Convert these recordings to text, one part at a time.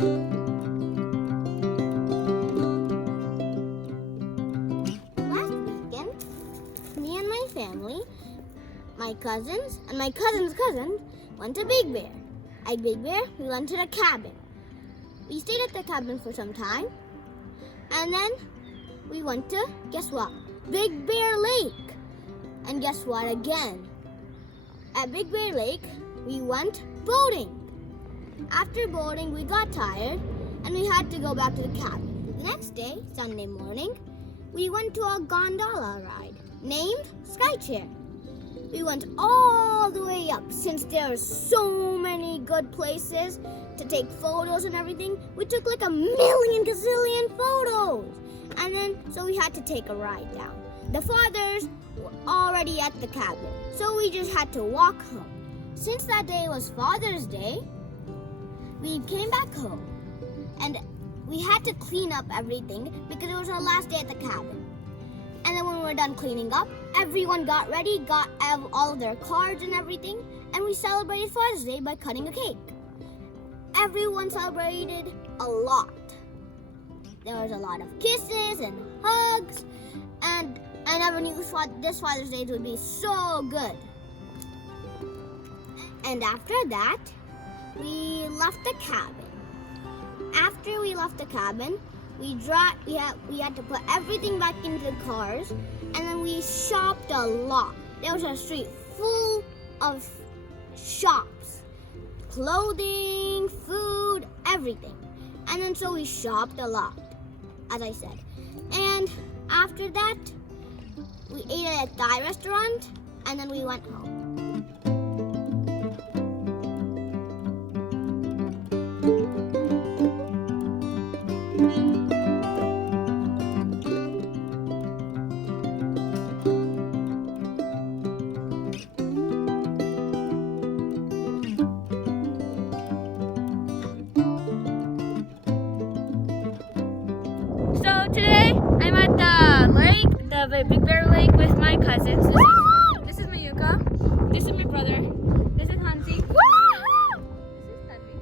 Last weekend, me and my family, my cousins, and my cousin's cousin went to Big Bear. At Big Bear, we went to the cabin. We stayed at the cabin for some time, and then we went to, guess what? Big Bear Lake. And guess what again? At Big Bear Lake, we went boating. After boating, we got tired, and we had to go back to the cabin. The next day, Sunday morning, we went to a gondola ride named Skychair. We went all the way up. Since there are so many good places to take photos and everything, we took like a million gazillion photos. And then, so we had to take a ride down. The fathers were already at the cabin, so we just had to walk home. Since that day was Father's Day, we came back home. And we had to clean up everything because it was our last day at the cabin. And then when we were done cleaning up, everyone got ready, got all their cards and everything, and we celebrated Father's Day by cutting a cake. Everyone celebrated a lot. There was a lot of kisses and hugs, and I never knew this Father's Day would be so good. And after that, we left the cabin. After we left the cabin, we had to put everything back into the cars, and then we shopped a lot. There was a street full of shops, clothing, food, everything. And then so we shopped a lot, as I said. And after that, we ate at a Thai restaurant, and then we went home. So today I'm at the lake, the Big Bear Lake, with my cousins. This is Mayuka. This is my brother. This is Hansi. This is Tadvi.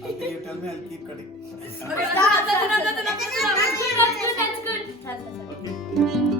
Okay, you tell me, I'll keep cutting. Okay, that's good. Okay.